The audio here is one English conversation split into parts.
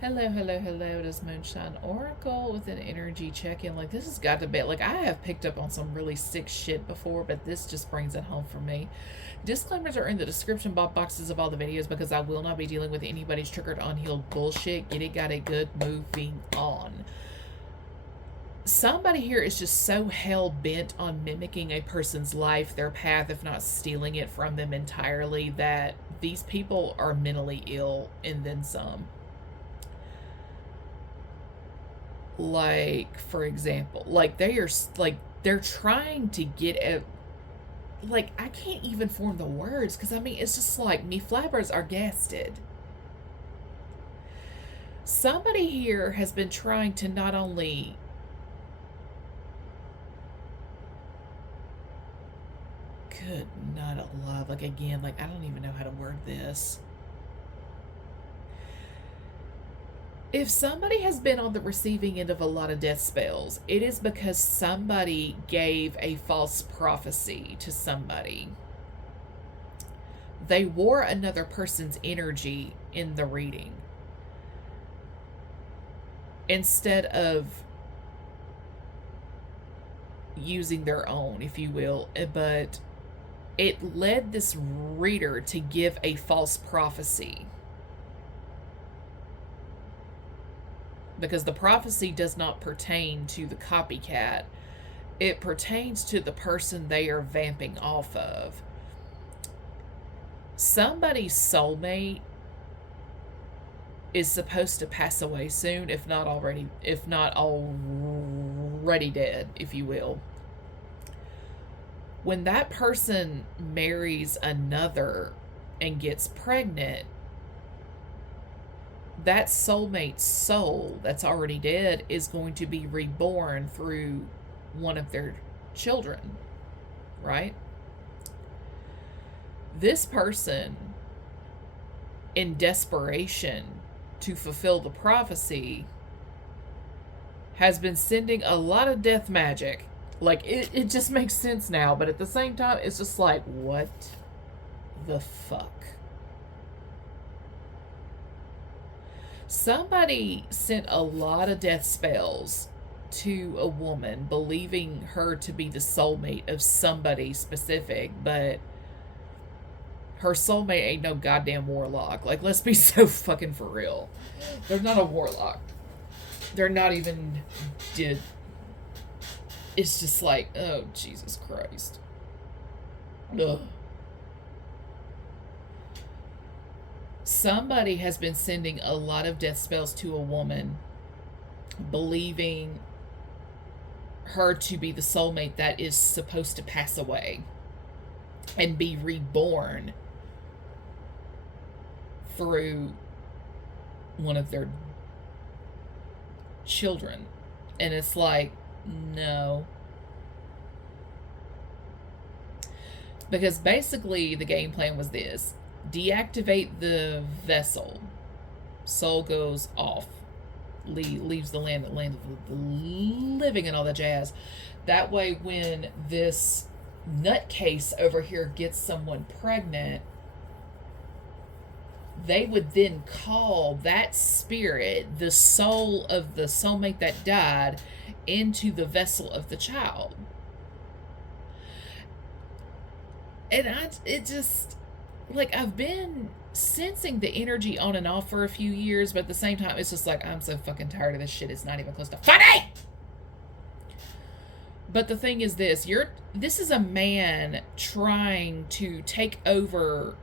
Hello, hello, hello. It is Moonshine Oracle with an energy check-in. Like, this has got to be like, I have picked up on some really sick shit before, but this just brings it home for me. Disclaimers are in the description boxes of all the videos because I will not be dealing with anybody's triggered unhealed bullshit. Get it, got it, good. Moving on. Somebody here is just so hell bent on mimicking a person's life, their path, if not stealing it from them entirely, that these people are mentally ill and then some. Like, for example, like they are like they're trying to get at, like, I can't even form the words because I mean it's just like me flabbers are ghasted. Somebody here has been trying to not only good not alive, like again, like I don't even know how to word this. If somebody has been on the receiving end of a lot of death spells, it is because somebody gave a false prophecy to somebody. They wore another person's energy in the reading instead of using their own, if you will, but it led this reader to give a false prophecy because the prophecy does not pertain to the copycat. It pertains to the person they are vamping off of. Somebody's soulmate is supposed to pass away soon, if not already dead, if you will. When that person marries another and gets pregnant, that soulmate's soul that's already dead is going to be reborn through one of their children, right? This person, in desperation to fulfill the prophecy, has been sending a lot of death magic. Like, it just makes sense now, but at the same time, it's just like, what the fuck? Somebody sent a lot of death spells to a woman, believing her to be the soulmate of somebody specific, but her soulmate ain't no goddamn warlock. Like, let's be so fucking for real. They're not a warlock. They're not even did. It's just like, oh, Jesus Christ. Ugh. Somebody has been sending a lot of death spells to a woman, believing her to be the soulmate that is supposed to pass away and be reborn through one of their children. And it's like, no. Because basically the game plan was this: deactivate the vessel, soul goes off, leaves the land of the living and all that jazz. That way, when this nutcase over here gets someone pregnant, they would then call that spirit, the soul of the soulmate that died, into the vessel of the child. And it just, like, I've been sensing the energy on and off for a few years, but at the same time, it's just like, I'm so fucking tired of this shit. It's not even close to funny. But the thing is this is a man trying to take over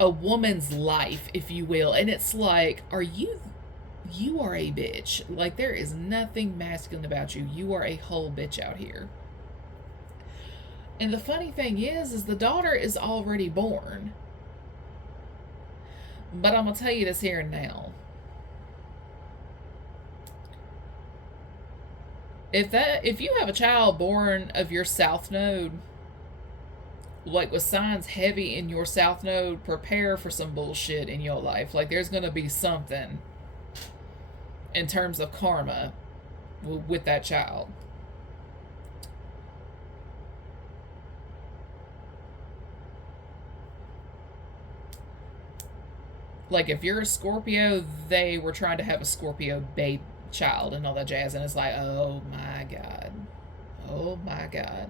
a woman's life, if you will. And it's like, you are a bitch. Like, there is nothing masculine about you. You are a whole bitch out here. And the funny thing is the daughter is already born. But I'm gonna tell you this here and now. If you have a child born of your south node, like with signs heavy in your south node, prepare for some bullshit in your life. Like, there's gonna be something in terms of karma with that child. Like if you're a Scorpio, they were trying to have a Scorpio babe child and all that jazz, and it's like, oh my god. Oh my god.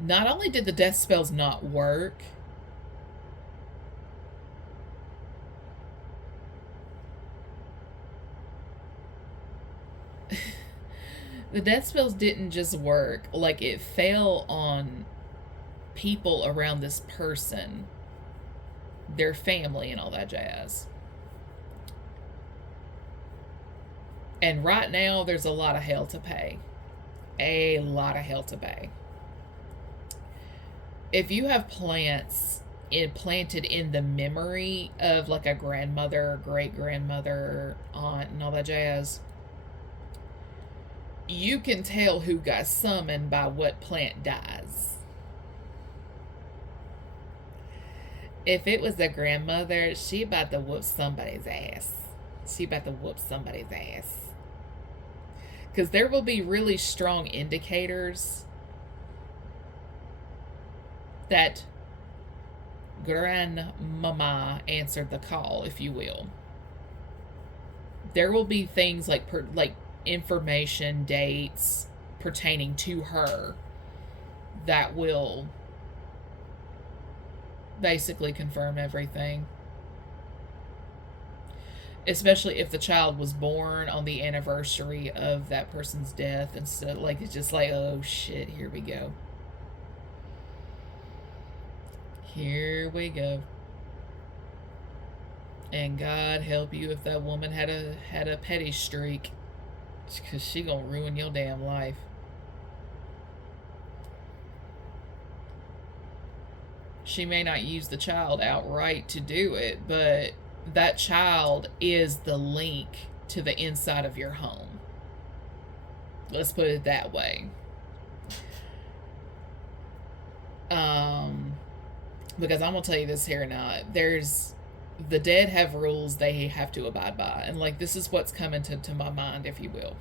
Not only did the death spells not work, the death spells didn't just work, like it fell on people around this person, their family, and all that jazz. And right now, there's a lot of hell to pay. A lot of hell to pay. If you have plants planted in the memory of like a grandmother, great grandmother, aunt, and all that jazz, you can tell who got summoned by what plant dies. If it was a grandmother, she about to whoop somebody's ass. She about to whoop somebody's ass. Because there will be really strong indicators that grandmama answered the call, if you will. There will be things like information, dates pertaining to her that will basically confirm everything. Especially if the child was born on the anniversary of that person's death, and so like it's just like, oh shit, here we go. Here we go. And God help you if that woman had a petty streak, because she gonna ruin your damn life. She may not use the child outright to do it, but that child is the link to the inside of your home. Let's put it that way. Because I'm gonna tell you this here now. The dead have rules they have to abide by, and like this is what's coming to my mind, if you will.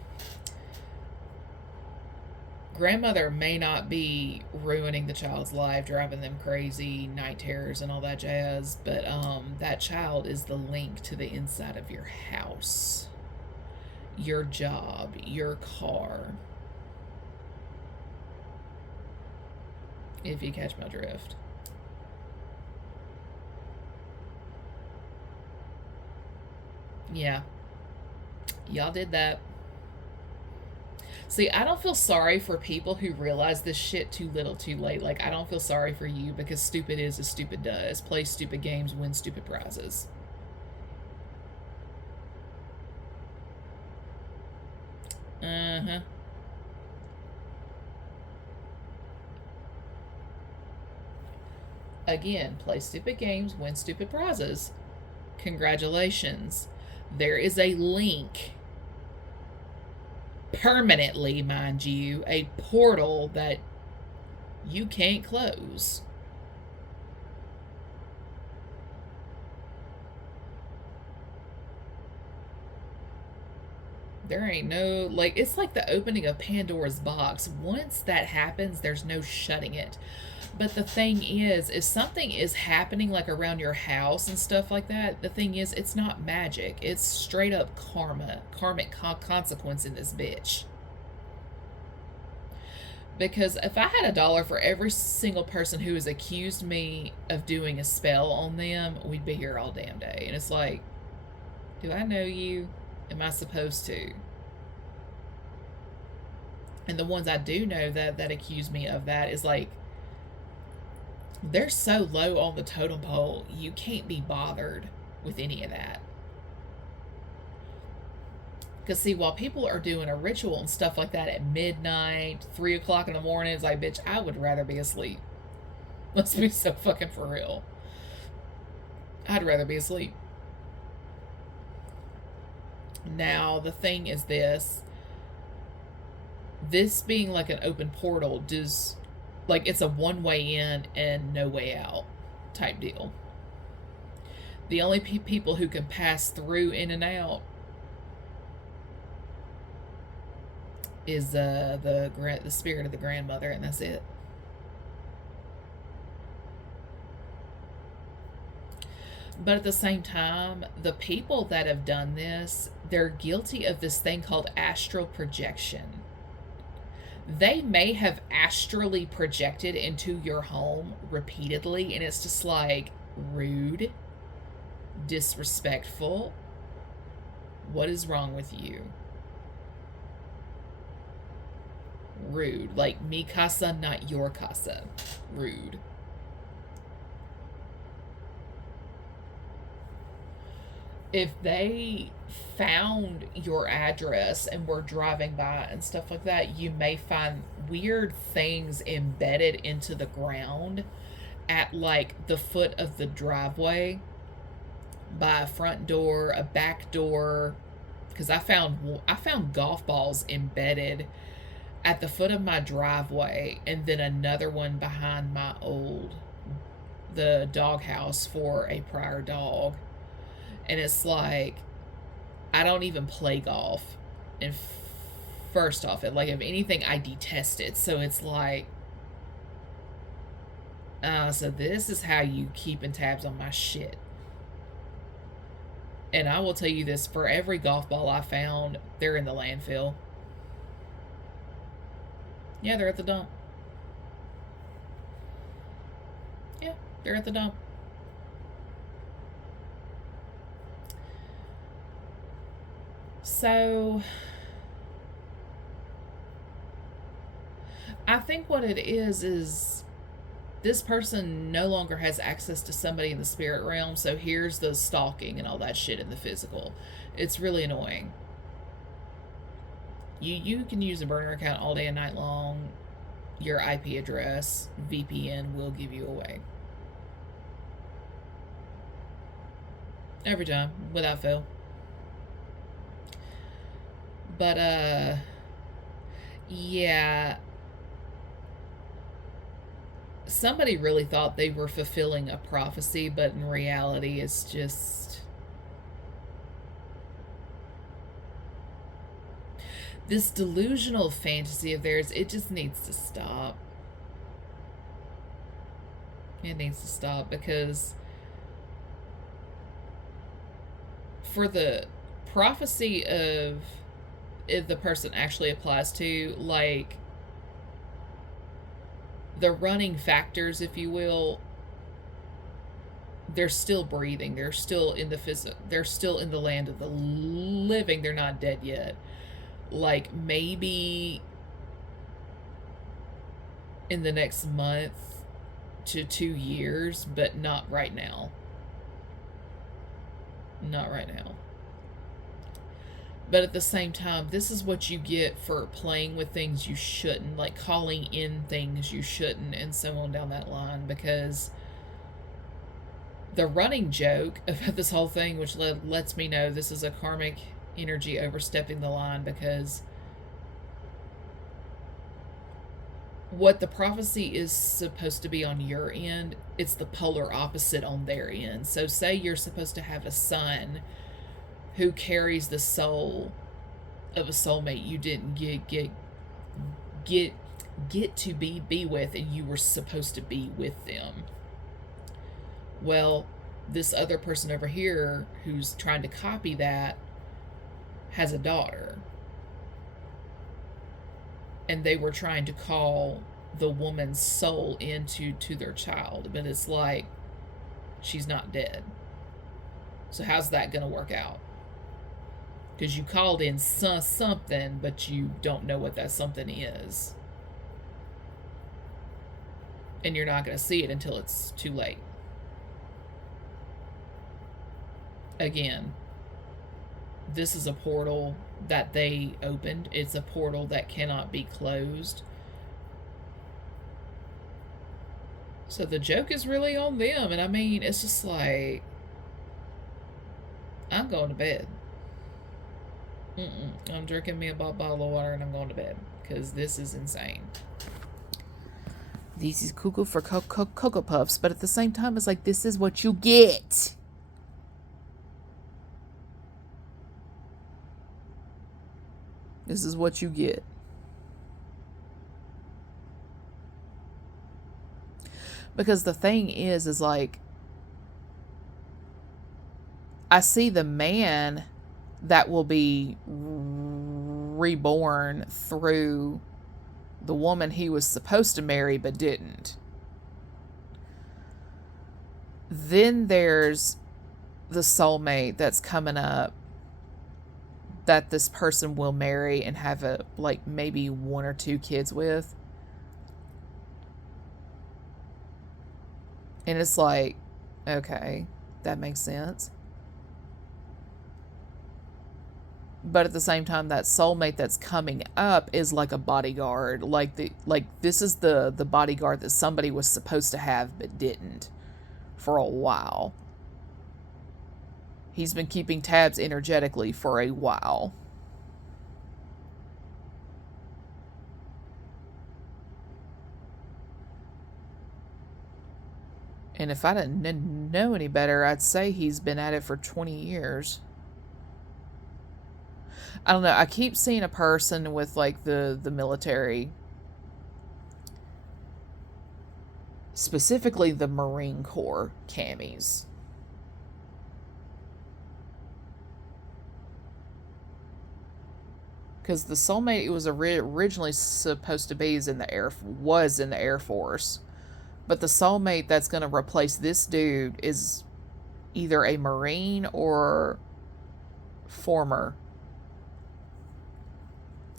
Grandmother may not be ruining the child's life, driving them crazy, night terrors and all that jazz, but that child is the link to the inside of your house, your job, your car. If you catch my drift. Yeah. Y'all did that. See, I don't feel sorry for people who realize this shit too little too late. Like, I don't feel sorry for you, because stupid is as stupid does. Play stupid games, win stupid prizes. Uh-huh. Again, play stupid games, win stupid prizes. Congratulations. There is a link, permanently, mind you, a portal that you can't close. There ain't no, like, it's like the opening of Pandora's box. Once that happens, there's no shutting it. But the thing is, if something is happening like around your house and stuff like that, the thing is, it's not magic. It's straight up karmic consequence in this bitch. Because if I had $1 for every single person who has accused me of doing a spell on them, we'd be here all damn day. And it's like, do I know you? Am I supposed to? And the ones I do know that accuse me of that is like, they're so low on the totem pole, you can't be bothered with any of that. Because, see, while people are doing a ritual and stuff like that at midnight, 3 o'clock in the morning, it's like, bitch, I would rather be asleep. Let's be so fucking for real. I'd rather be asleep. Now, the thing is this being like an open portal does, like, it's a one way in and no way out type deal. The only people who can pass through in and out is the spirit of the grandmother, and that's it. But at the same time, the people that have done this, they're guilty of this thing called astral projection. They may have astrally projected into your home repeatedly, and it's just like rude, disrespectful. What is wrong with you? Rude. Like, mi casa, not your casa. Rude. If they found your address and were driving by and stuff like that, you may find weird things embedded into the ground at like the foot of the driveway, by a front door, a back door, because I found golf balls embedded at the foot of my driveway, and then another one behind the doghouse for a prior dog. And it's like, I don't even play golf. And first off, if anything, I detest it. So it's like, so this is how you keeping tabs on my shit. And I will tell you this, for every golf ball I found, they're in the landfill. Yeah, they're at the dump. Yeah, they're at the dump. So, I think what it is this person no longer has access to somebody in the spirit realm, so here's the stalking and all that shit in the physical. It's really annoying. You can use a burner account all day and night long. Your IP address, VPN, will give you away. Every time, without fail. But, yeah. Somebody really thought they were fulfilling a prophecy, but in reality, it's just... this delusional fantasy of theirs, it just needs to stop. It needs to stop, because for the prophecy of if the person actually applies to, like, the running factors, if you will, they're still breathing. They're still in they're still in the land of the living. They're not dead yet. Like, maybe in the next month to 2 years, but not right now. Not right now. But at the same time, this is what you get for playing with things you shouldn't, like calling in things you shouldn't, and so on down that line. Because the running joke about this whole thing, which lets me know this is a karmic energy overstepping the line, because what the prophecy is supposed to be on your end, it's the polar opposite on their end. So say you're supposed to have a son who carries the soul of a soulmate you didn't get to be with, and you were supposed to be with them. Well, this other person over here who's trying to copy that has a daughter, and they were trying to call the woman's soul into their child, but it's like, she's not dead. So how's that going to work out? Because you called in something, but you don't know what that something is. And you're not going to see it until it's too late. Again, this is a portal that they opened. It's a portal that cannot be closed. So the joke is really on them. And I mean, it's just like, I'm going to bed. I'm drinking me a bottle of water and I'm going to bed, because this is insane. This is cuckoo for Cocoa Puffs, but at the same time, it's like, this is what you get. This is what you get. Because the thing is like, I see the man that will be reborn through the woman he was supposed to marry but didn't. Then there's the soulmate that's coming up that this person will marry and have a like maybe 1 or 2 kids with. And it's like, okay, that makes sense. But at the same time, that soulmate that's coming up is like a bodyguard. Like this is the bodyguard that somebody was supposed to have but didn't for a while. He's been keeping tabs energetically for a while. And if I didn't know any better, I'd say he's been at it for 20 years. I don't know. I keep seeing a person with like the military, specifically the Marine Corps camis. Because the soulmate it was originally supposed to be was in the Air Force, but the soulmate that's going to replace this dude is either a Marine or former.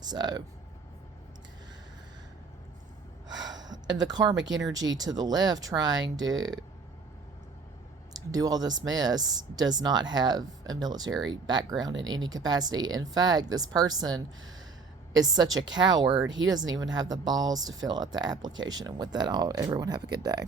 So, and the karmic energy to the left trying to do all this mess does not have a military background in any capacity. In fact, this person is such a coward, he doesn't even have the balls to fill out the application. And with that, everyone have a good day.